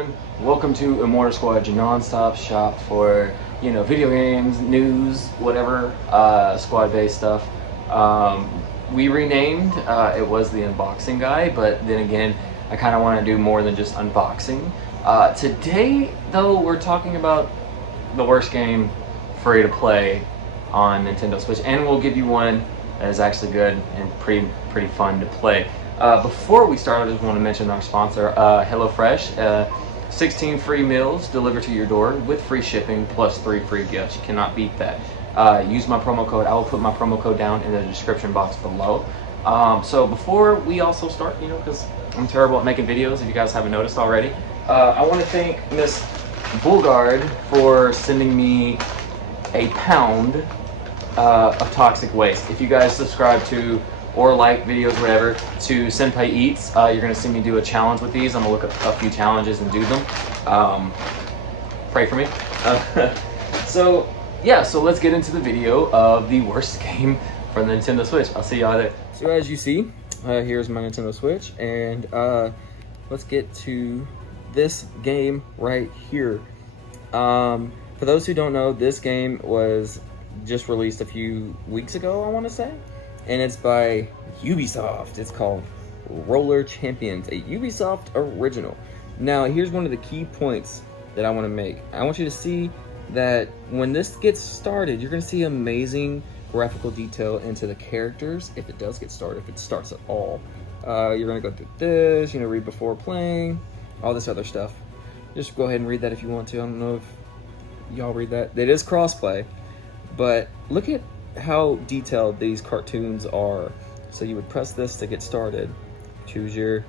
everyone? Welcome to Immortal Squad, your non-stop shop for, video games, news, whatever, squad-based stuff. We renamed, it was the unboxing guy, but then again, I kind of want to do more than just unboxing. Today, though, we're talking about the worst game free to play on Nintendo Switch, and we'll give you one that is actually good and pretty fun to play. Before we start, I just want to mention our sponsor, HelloFresh. 16 free meals delivered to your door with free shipping plus 3 free gifts. You cannot beat that. Use my promo code. I will put my promo code down in the description box below. So before we also start, because I'm terrible at making videos, if you guys haven't noticed already, I want to thank Miss Bulgard for sending me a pound of toxic waste. If you guys subscribe to or like videos, whatever, to Senpai Eats, you're gonna see me do a challenge with these. I'm gonna look up a few challenges and do them. Pray for me. So let's get into the video of the worst game for the Nintendo Switch. I'll see y'all there. So as you see, here's my Nintendo Switch, and let's get to this game right here. For those who don't know, this game was just released a few weeks ago, I want to say, and it's by Ubisoft. It's called Roller Champions, a Ubisoft original. Now, here's one of the key points that I want to make. I want you to see that when this gets started, you're going to see amazing graphical detail into the characters, if it does get started, if it starts at all. You're going to go through this, read before playing, all this other stuff. Just go ahead and read that if you want to. I don't know if y'all read that. It is crossplay, but look at how detailed these cartoons are. So you would press this to get started, choose your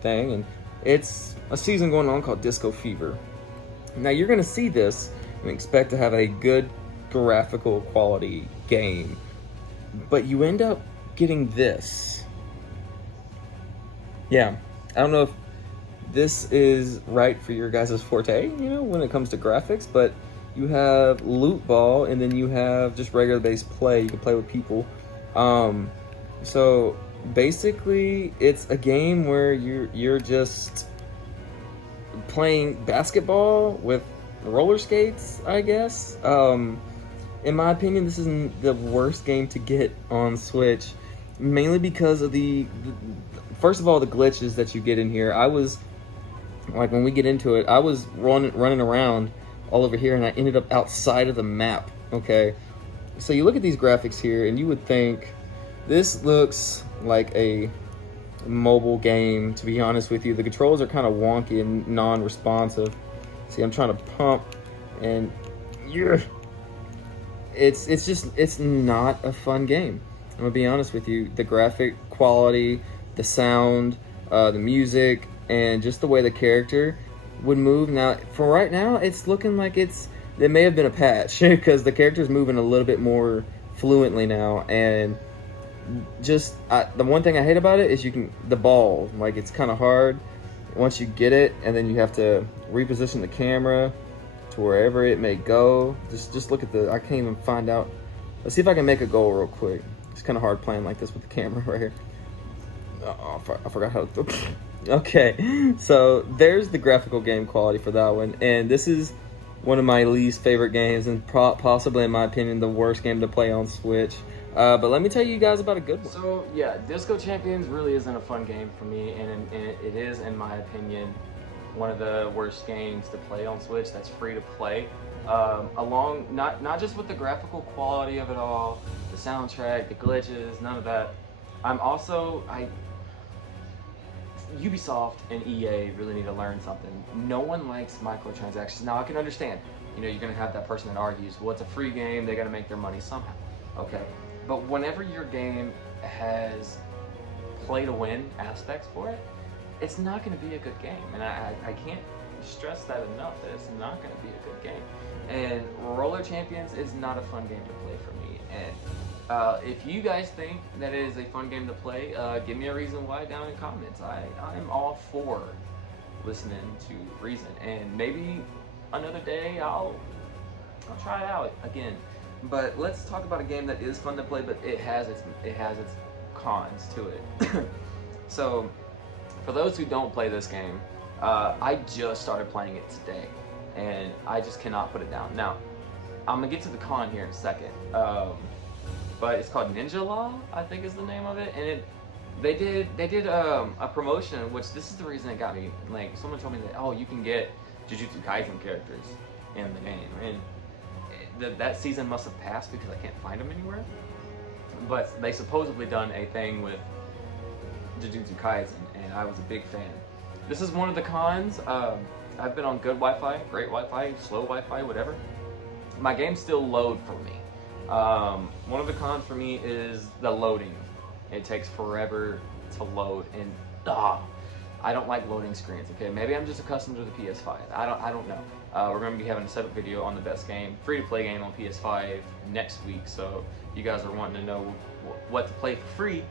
thing, and it's a season going on called Disco Fever. Now you're going to see this and expect to have a good graphical quality game, but you end up getting this. Yeah, I don't know if this is right for your guys' forte, when it comes to graphics, but you have loot ball, and then you have just regular base play. You can play with people. So basically, it's a game where you're just playing basketball with roller skates, I guess. In my opinion, this is the worst game to get on Switch, mainly because of first of all, the glitches that you get in here. I was, like, when we get into it, I was running around all over here, and I ended up outside of the map. Okay, so you look at these graphics here, and you would think this looks like a mobile game. To be honest with you, the controls are kind of wonky and non-responsive. See, I'm trying to pump, and it's not a fun game. I'm gonna be honest with you. The graphic quality, the sound, the music, and just the way the character would move. Now, for right now, it's looking like it may have been a patch because the character's moving a little bit more fluently now, and just the one thing I hate about it is the ball, like, it's kind of hard once you get it, and then you have to reposition the camera to wherever it may go. Just look at I can't even find out. Let's see if I can make a goal real quick. It's kind of hard playing like this with the camera right here. Oh, I forgot how to. Okay, so there's the graphical game quality for that one, and this is one of my least favorite games, and possibly, in my opinion, the worst game to play on Switch. But let me tell you guys about a good one. So yeah, Disco Champions really isn't a fun game for me, and it is, in my opinion, one of the worst games to play on Switch that's free to play. Along, not just with the graphical quality of it all, the soundtrack, the glitches, none of that. Ubisoft and EA really need to learn something. No one likes microtransactions. Now, I can understand, you're going to have that person that argues, well, it's a free game, they got to make their money somehow. Okay, but whenever your game has play-to-win aspects for it, it's not going to be a good game. And I can't stress that enough, that it's not going to be a good game. And Roller Champions is not a fun game to play for me. And if you guys think that it is a fun game to play, give me a reason why down in comments. I'm all for listening to reason, and maybe another day I'll try it out again. But let's talk about a game that is fun to play, but it has its cons to it. So for those who don't play this game, I just started playing it today, and I just cannot put it down. Now, I'm gonna get to the con here in a second, but it's called Ninja Law, I think is the name of it, and they did a promotion, which this is the reason it got me. Like, someone told me that, oh, you can get Jujutsu Kaisen characters in the game, and that season must have passed because I can't find them anywhere. But they supposedly done a thing with Jujutsu Kaisen, and I was a big fan. This is one of the cons. I've been on good Wi-Fi, great Wi-Fi, slow Wi-Fi, whatever. My games still load for me. One of the cons for me is the loading. It takes forever to load, and I don't like loading screens. Okay, maybe I'm just accustomed to the PS5. I don't know. We're going to be having a setup video on the best game, free-to-play game on PS5 next week. So if you guys are wanting to know what to play for free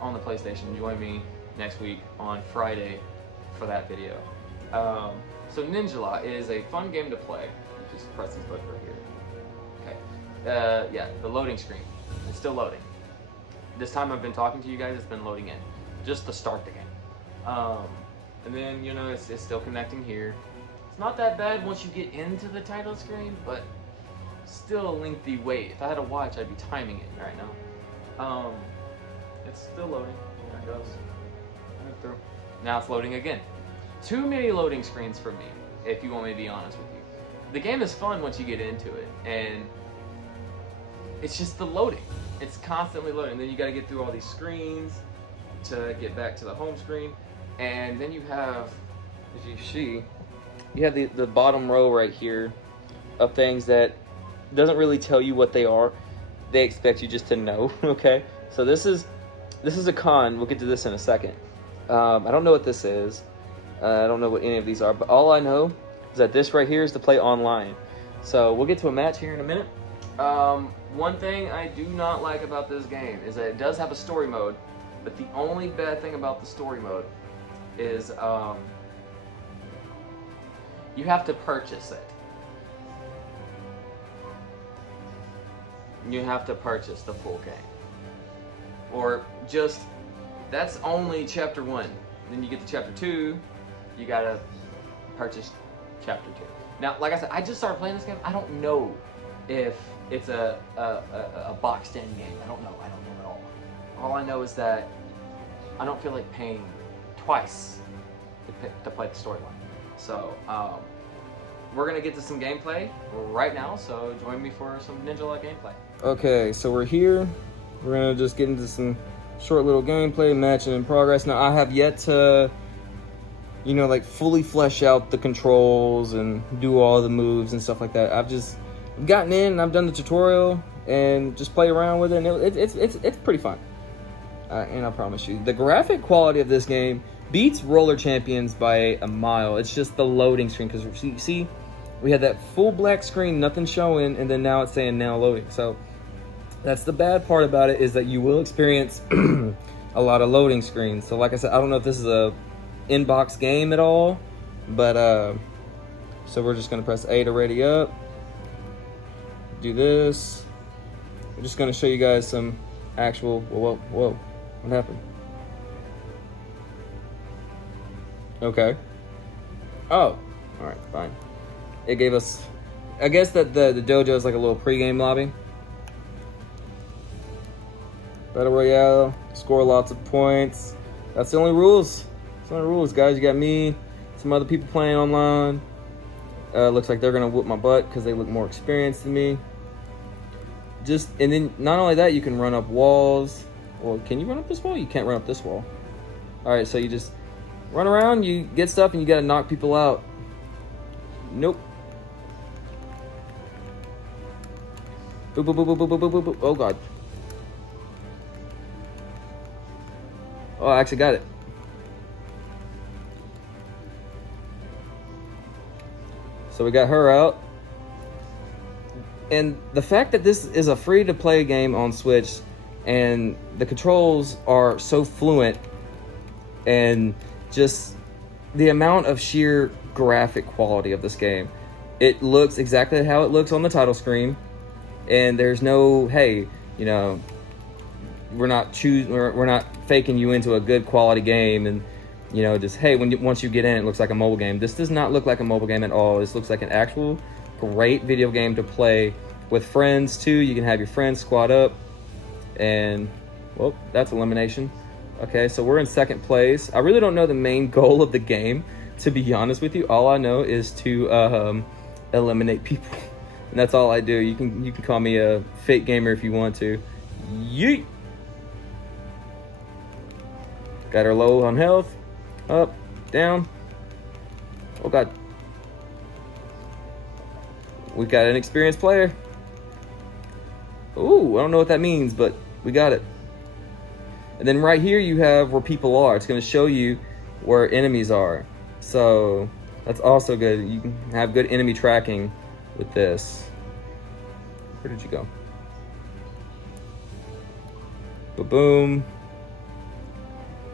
on the PlayStation, join me next week on Friday for that video. So Ninja Law is a fun game to play. You just press these buttons right here. Okay. Yeah, the loading screen. It's still loading. This time I've been talking to you guys, it's been loading in just to start the game. And then, you know, it's still connecting here. It's not that bad once you get into the title screen, but still a lengthy wait. If I had a watch, I'd be timing it right now. It's still loading. There it goes. Right through. Now it's loading again. Too many loading screens for me, if you want me to be honest with you. The game is fun once you get into it, and it's just the loading. It's constantly loading. Then you got to get through all these screens to get back to the home screen. And then you have, as you see, you have the bottom row right here of things that doesn't really tell you what they are. They expect you just to know, okay? So this is a con. We'll get to this in a second. I don't know what this is. I don't know what any of these are, but all I know is that this right here is to play online. So we'll get to a match here in a minute. One thing I do not like about this game is that it does have a story mode, but the only bad thing about the story mode is you have to purchase it. You have to purchase the full game. Or just, that's only chapter 1. Then you get to chapter 2, you gotta purchase chapter 2. Now, like I said, I just started playing this game. I don't know if it's a boxed in game. I don't know at all. All I know is that I don't feel like paying twice to play the storyline. So we're gonna get to some gameplay right now, so join me for some Ninja Law gameplay. Okay, so we're here. We're gonna just get into some short little gameplay, matching in progress. Now I have yet to, you know, like fully flesh out the controls and do all the moves and stuff like that. I've just gotten in and I've done the tutorial and just play around with it, and it's pretty fun. And I promise you, the graphic quality of this game beats Roller Champions by a mile. It's just the loading screen, because you see, we had that full black screen, nothing showing, and then now it's saying now loading. So that's the bad part about it, is that you will experience a lot of loading screens. So like I said, I don't know if this is a inbox game at all, but so we're just gonna press A to ready up, do this. I'm just gonna show you guys some actual, whoa, what happened? Okay. Oh, all right, fine. It gave us, I guess that the dojo is like a little pre-game lobby. Battle Royale, score lots of points. That's the only rules. That's the only rules, guys. You got me, some other people playing online. Looks like they're gonna whoop my butt because they look more experienced than me. And then not only that, you can run up walls. Well, can you run up this wall? You can't run up this wall. All right, so you just run around, you get stuff, and you gotta knock people out. Nope. Boop, boop, boop, boop, boop, boop, boop, boop. Oh, God. Oh, I actually got it. So we got her out. And the fact that this is a free-to-play game on Switch, and the controls are so fluent, and just the amount of sheer graphic quality of this game. It looks exactly how it looks on the title screen, and there's no, hey, you know, we're not faking you into a good quality game, and you know, just, hey, once you get in, it looks like a mobile game. This does not look like a mobile game at all. This looks like an actual great video game to play with friends too. You can have your friends squad up, and well, that's elimination. Okay, so we're in second place. I really don't know the main goal of the game, to be honest with you. All I know is to eliminate people, and that's all I do. You can call me a fake gamer if you want to. Yeet. Got her low on health. Up, down. Oh god. We got an experienced player. Ooh, I don't know what that means, but we got it. And then right here you have where people are. It's going to show you where enemies are. So that's also good. You can have good enemy tracking with this. Where did you go? Ba-boom.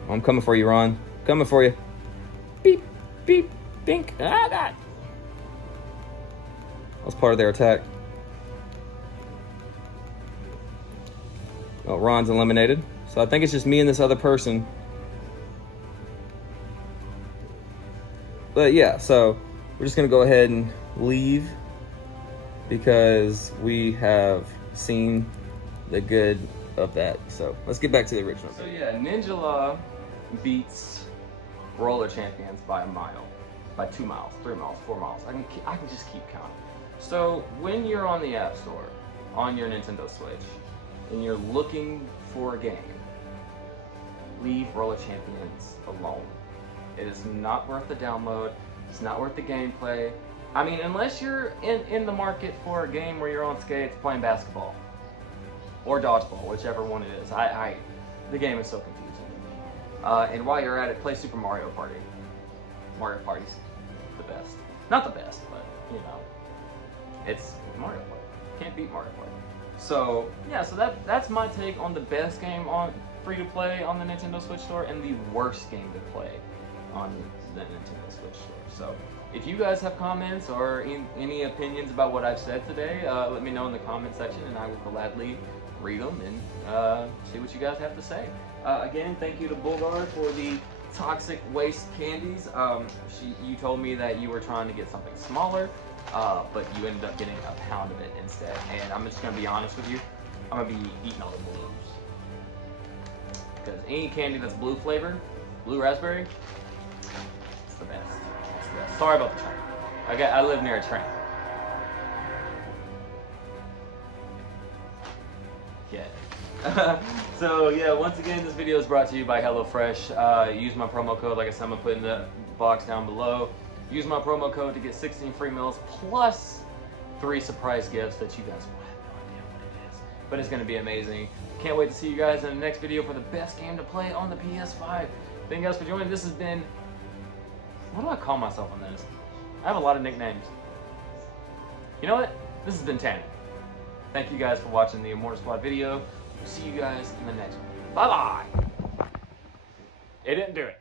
I'm coming for you, Ron. Coming for you. Beep, beep, bink. Ah, God. That was part of their attack. Oh, Ron's eliminated. So I think it's just me and this other person. But yeah, so we're just gonna go ahead and leave because we have seen the good of that. So let's get back to the original. So yeah, Ninja Law beats Roller Champions by a mile, by 2 miles, 3 miles, 4 miles. I can just keep counting. So when you're on the App Store, on your Nintendo Switch, and you're looking for a game, leave Roller Champions alone. It is not worth the download. It's not worth the gameplay. I mean, unless you're in the market for a game where you're on skates playing basketball or dodgeball, whichever one it is. The game is so confusing. And while you're at it, play Super Mario Party. Mario Party's the best. Not the best, but you know, it's Mario Party. Can't beat Mario Party. So yeah, so that's my take on the best game on free to play on the Nintendo Switch store and the worst game to play on the Nintendo Switch store. So if you guys have comments or any opinions about what I've said today, let me know in the comment section, and I will gladly read them and see what you guys have to say. Again, thank you to Bulgar for the toxic waste candies. You told me that you were trying to get something smaller, but you ended up getting a pound of it instead. And I'm just gonna be honest with you, I'm gonna be eating all the blues. Because any candy that's blue flavored, blue raspberry, it's the best. It's the best. Sorry about the train. I live near a train. Yeah. So yeah, once again, this video is brought to you by HelloFresh. Use my promo code, like I said, I'm gonna put in the box down below. Use my promo code to get 16 free meals plus 3 surprise gifts that you guys will have no idea what it is. But it's gonna be amazing. Can't wait to see you guys in the next video for the best game to play on the PS5. Thank you guys for joining. This has been, what do I call myself on this? I have a lot of nicknames. You know what? This has been Tanner. Thank you guys for watching the Immortal Squad video. See you guys in the next one. Bye-bye. It didn't do it.